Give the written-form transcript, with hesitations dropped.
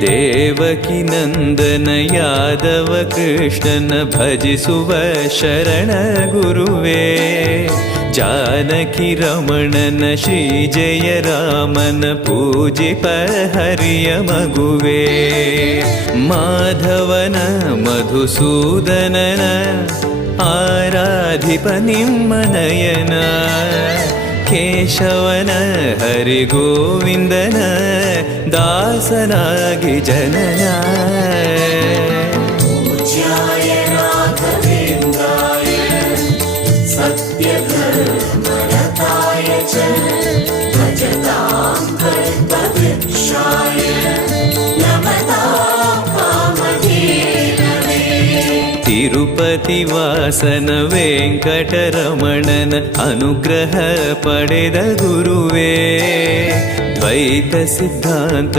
ದೇವಕಿ ನಂದನ ಯಾದವ ಕೃಷ್ಣನ ಭಜಿಸುವ ಶರಣ ಗುರುವೇ. ಜಾನಕಿ ರಮಣನ ಶ್ರೀ ಜಯ ರಾಮನ ಪೂಜಿಪ ಹರಿಯ ಮಗುವೇ. ಮಾಧವನ ಮಧುಸೂದನನ ಆರಾಧಿಪ ನಿಮ್ಮ ನಯನ. ಕೇಶವನ ಹರಿಗೋವಿಂದನ ದಾಸನಾಗಿ ಜನನ. ಪೂಜ್ಯಾಯ ರಾಘವೇಂದ್ರಾಯ ಸತ್ಯಧರ್ಮರತಾಯ ಚ ಭಜತಾಂ ಕಲ್ಪವೃಕ್ಷಾಯ ನಮತಾಂ ಕಾಮಧೇನವೇ. ತಿರುಪತಿ ವಾಸನ ವೆಂಕಟರಮಣನ ಅನುಗ್ರಹ ಪಡೆದ ಗುರುವೇ. ದ್ವೈತ ಸಿದ್ಧಾಂತ